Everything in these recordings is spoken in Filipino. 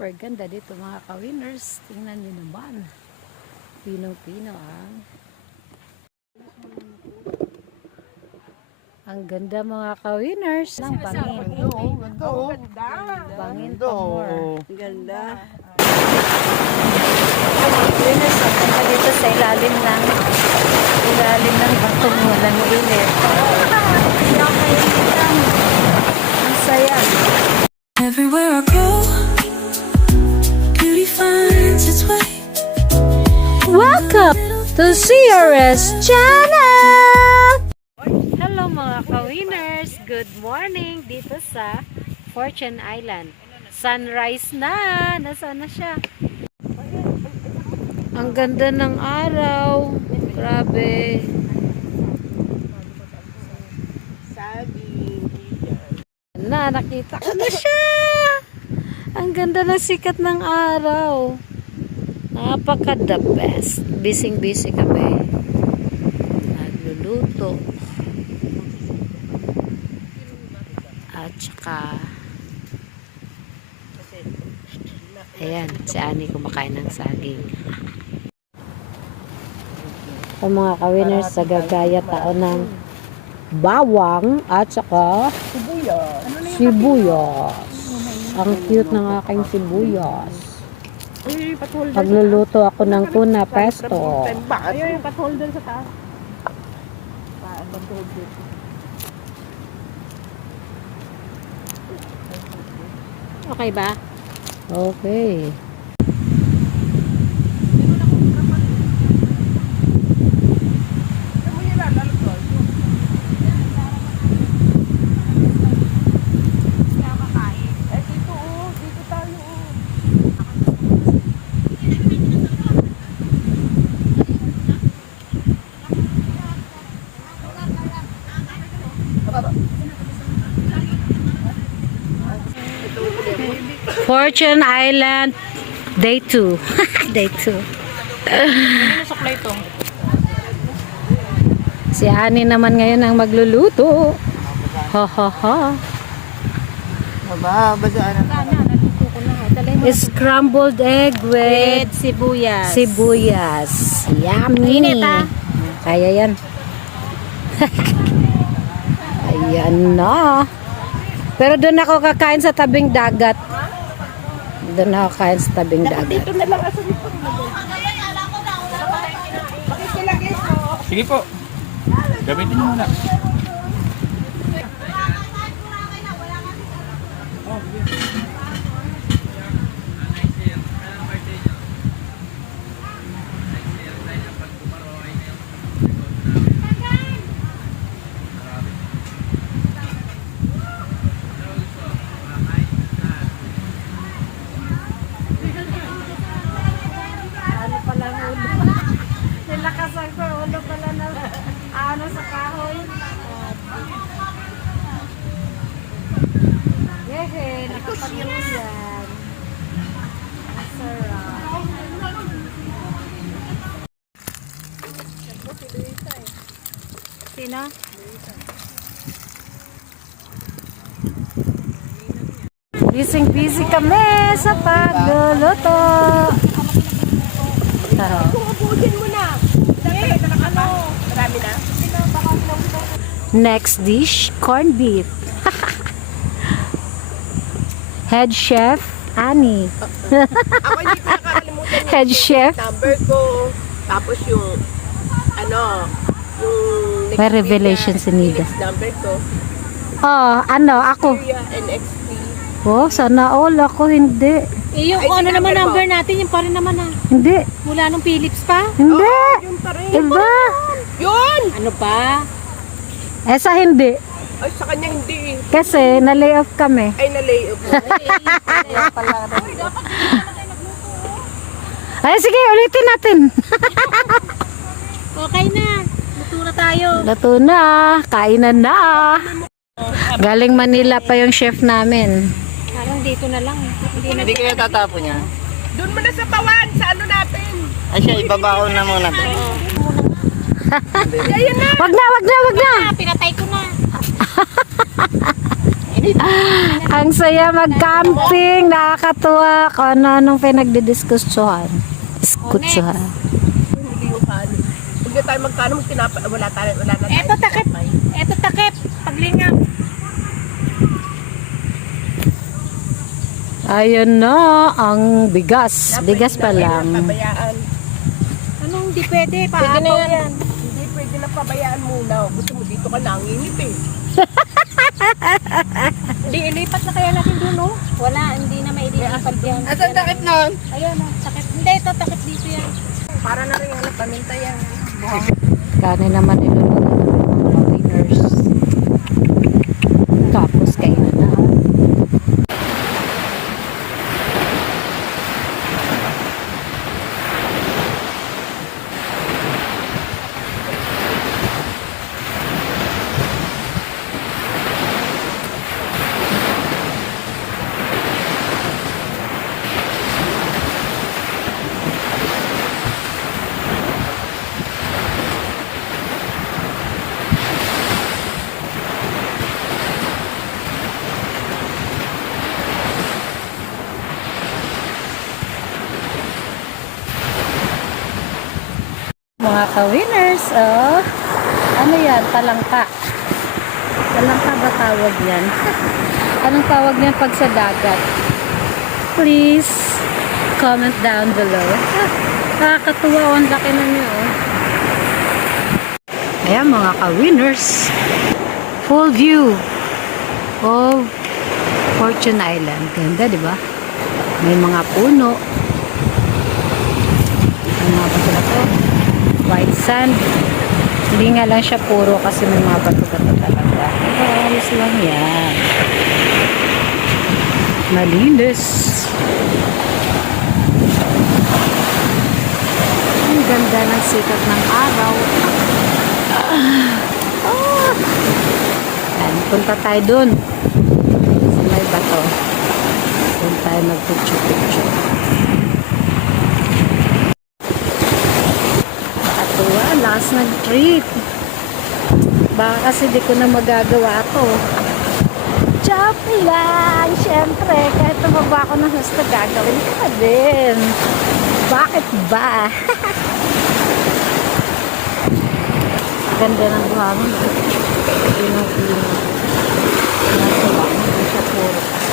Super ganda dito mga ka-winners. Tingnan nyo naman. Pinong-pino Ang ganda mga ka-winners. Ang bangin. Bangin pa more. Ganda. Winners, ang ganda dito sa ilalim ng batong walang ilit. Ang saya. Everywhere I go, beauty finds its way. Welcome to CRS Channel! Hello mga ka-winners! Good morning dito sa Fortune Island. Sunrise na! Nasaan na siya? Ang ganda ng araw. Grabe. Nakita ko na siya! Ang ganda ng sikat ng araw. Napaka the best. Busy kami. Nagluluto. At saka ayan, si Ani kumakain ng saging. Ang mga ka-winners sa gagaya tao ng bawang at saka sibuyas. Ang cute ng aking sibuyas. Pagluluto ako ng tuna pesto. Ayun yung patholder sa taas. Okay ba? Okay. Fortune Island Day 2. Day 2. Si Ani naman ngayon ang magluluto. Ha ha ha. Basaan na. Scrambled egg with sibuyas. sibuyas. Yummy. Init, ha? Kaya yan. Ayan na. Pero doon ako kakain sa tabing dagat. Doon ako kakain sa tabing dagat. Dito na lang aso dito. Sige po. Gamitin mo muna. Nilakasan ko ulo pala na ano sa kahoy. Yehe, nakapagluyan. Ang sarap. Sino? Busy kami sa pagluluto. Ubusin mo na. Marami na. Next dish, corned beef. Head chef, Ani. Ako hindi ko nakakalimutan yung Head chef. number ko. Tapos yung yung May revelation si Nida. number ko. Oh, ako. Korea NXT. Oh, sana all. Ako hindi. Yung Ay, ano si naman number number natin, yung pa rin naman Hindi. mula nung Philips pa. Hindi. Yung pa rin. Iba. Yun! Ano pa? Sa hindi. Ay, sa kanya hindi. Kasi na-lay off kami. Ay, na-lay off. Ay, sige, ulitin natin. Okay na. Luto na tayo. Luto na. Kainan na. Galing Manila pa yung chef namin. Parang dito na lang. Hindi kaya tatapon niya. Doon mo na sa pawan, sa ano natin. Ay siya, ibabaon na muna to. Ayun na. Wag na. Pinatay ko na. Ang saya mag-camping. Nakakatuwa. Kung ano-anong pinagdidiskusyohan. Diskutsuhan. Hindi yung kano. Huwag na tayo magkano, wala na tayo. Eto takip. Eto takip. Paglingap. Ayun na, ang bigas. Bigas pa lang. Pabayaan. Anong di pwede? Pwede na Paapaw yan. yan. Hindi pwede na pabayaan muna. Gusto mo dito ka nangingit eh. Hindi, ilipat na kaya natin dun, oh. Wala, hindi na maililipat yan. Asan takip nun? Ayun, oh. Takip. Hindi, ito takip dito yan. Para na rin hanap paminta yan. Kanin naman niluluto ng mga winners. Tapos kainan na. Mga ka-winners, oh. Ano yan? Talangka. Talangka ba tawag yan? Anong tawag niyan pag sa dagat? Please comment down below. Nakakatuwa, ang laki na niyo, oh. Ayan mga ka-winners. Full view of Fortune Island. Ganda, di ba? May mga puno. Ano nga ba sila to? White sand. Hindi nga lang siya puro kasi may mga bato-bato talaga. Pero alis lang yan. Malinis. Ang ganda ng sikat ng araw. Yan, punta tayo dun. Sa may bato. Doon tayo mag-picture-picture. Nakatuwa, last nag-treat. Baka kasi di ko na magagawa to. Joke lang! Siyempre, kahit tumaba ako ng gusto, gagawin ko pa din. Bakit ba? Ganda ng buhangin. Pino-pino. Nasa lang. Hindi siya puro kasi.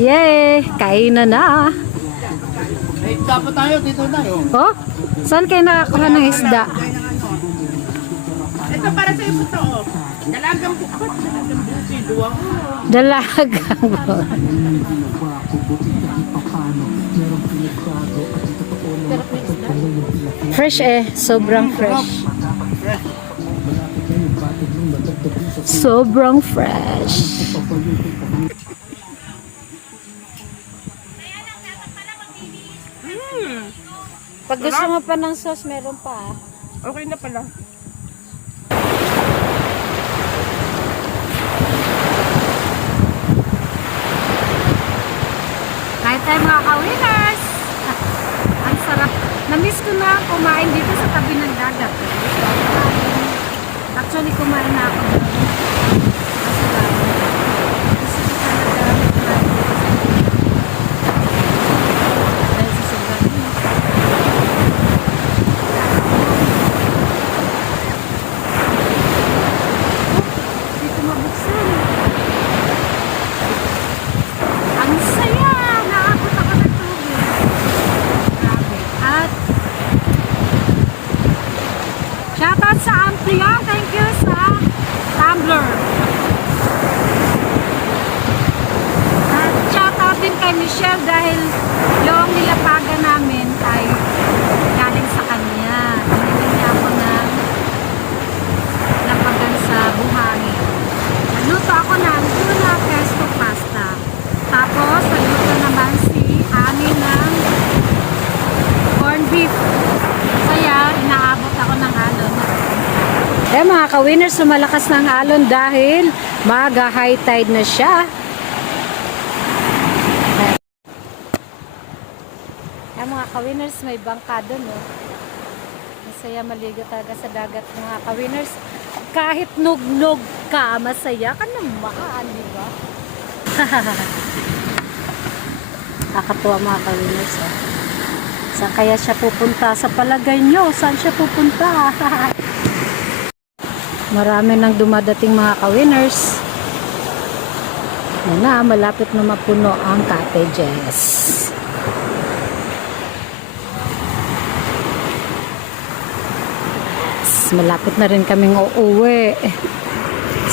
Yay! Kain na. Eh, dapat tayo, dito tayo. Oh? Saan kayo nakakuha ng isda? Ito para sa iyo to. Dalagang bukot, dalagang busi, duwang. Dalagang bukot. Fresh eh. Sobrang fresh. Sobrang fresh. Pag gusto mo pa ng sauce, meron pa. Okay na pala. Kahit tayo mga ka-winners. Ang sarap. Namiss ko na kumain dito sa tabi ng dagat. Actually, kumain na ako doon. Kasi dahil gusto ko talaga kumain dito sa dahil sa sobrang init. Dito mabuksan. Ang saya! Nakakot ako ng tubig. Grabe. At Michelle dahil yung nilapagan namin ay galing sa kanya. Binili niya ako ng lapagan sa buhangin. Nagluto ako ng tuna pesto pasta. Tapos, nagluto naman si Ami ng corned beef. Kaya, inaabot ako ng alon. Eh mga ka-winners, lumalakas ng alon dahil maga-high tide na siya. Eh mga ka-winners, may bangka doon, oh. Masaya maligo talaga sa dagat mga ka-winners. Kahit nugnog ka, masaya ka naman, di ba? Nakakatuwa mga ka-winners, oh. Saan kaya siya pupunta? Sa palagay nyo, saan siya pupunta? Marami nang dumadating mga ka-winners. Yan na, malapit na mapuno ang cottages. Malapit na rin kaming uuwi.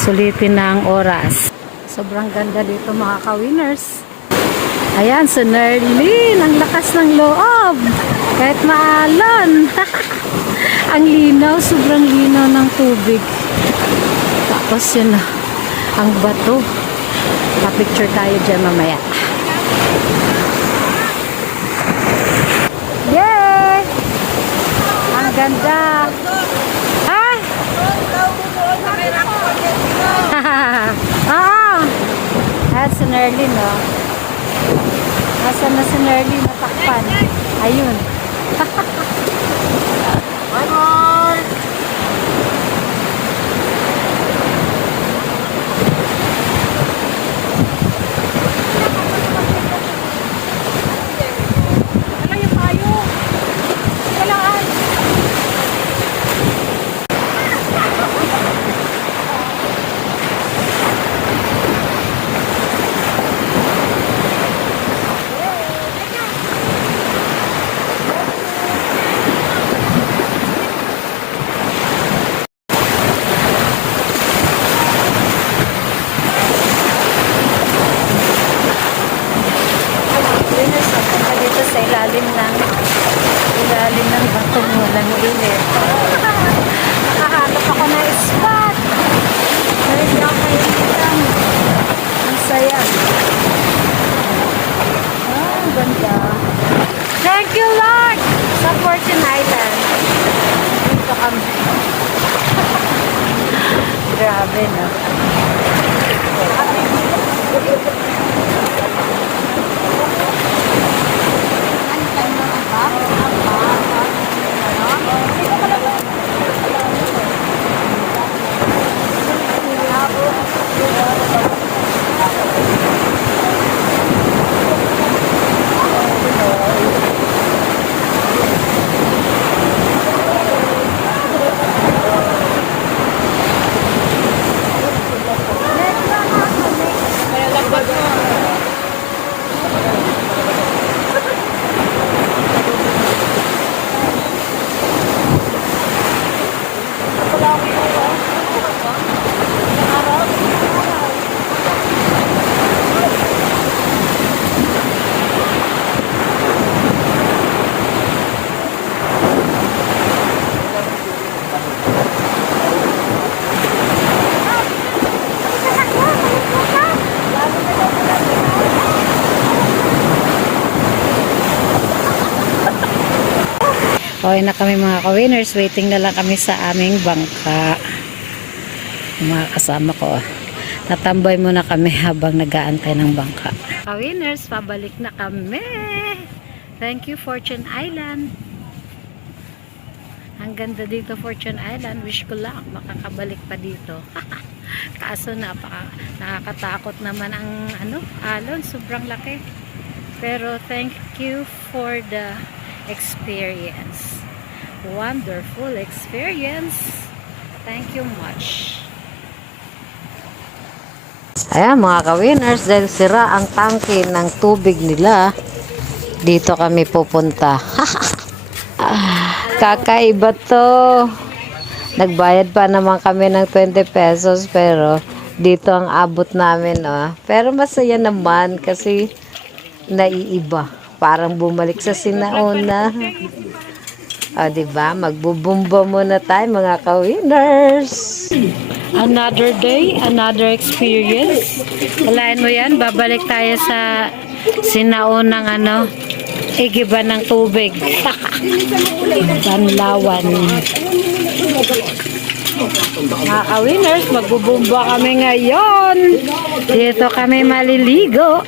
Sulitin na ang oras. Sobrang ganda dito mga ka-winners. Ayan, si Nerlin. Ang lakas ng loob. Kahit maalon. Ang linaw, sobrang linaw ng tubig. Tapos yun na, ang bato. Pa-picture tayo dyan mamaya. Yay! Ang ganda. Ah! Ah! Ayan si Nerlin, oh. Nasaan na si Nerlin natakpan? Ayun. Bye-bye! Dito sa ilalim ng batong walang ilit. Nakahanap ako na spot. Hindi ako kailitan. Ang saya. Ah, ang ganda. Thank you, Lord! Sa Fortune Island. Dito kami. Grabe, no? Okay na kami mga ka-winners. Waiting na lang kami sa aming bangka. Yung mga kasama ko. Natambay muna kami habang nag-aantay ng bangka. Ka-winners, pabalik na kami. Thank you, Fortune Island. Ang ganda dito, Fortune Island. Wish ko lang makakabalik pa dito. Kaso nakakatakot naman ang alon. Sobrang laki. Pero thank you for the experience. Wonderful experience. Thank you much. Ayan mga ka-winners, dahil sira ang tangke ng tubig nila, dito kami pupunta. Kakaiba to. Nagbayad pa naman kami ng 20 pesos pero dito ang abot namin. Oh. Pero masaya naman kasi naiiba. Parang bumalik sa sinauna. O, diba? Magbubumba muna tayo, mga ka-winners. Another day, another experience. Alain mo yan, babalik tayo sa sinaunang igiba ng tubig. Banlawan. Mga ka-winners, magbubumba kami ngayon. Dito kami maliligo.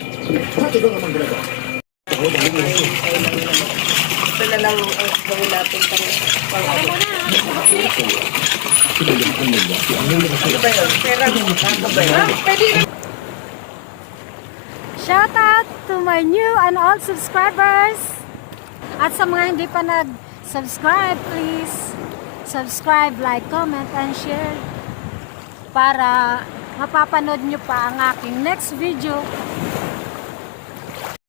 Ito na lang ang gawin natin. Shout out to my new and old subscribers. At sa mga hindi pa nag-subscribe, please subscribe, like, comment, and share para mapapanood nyo pa ang aking next video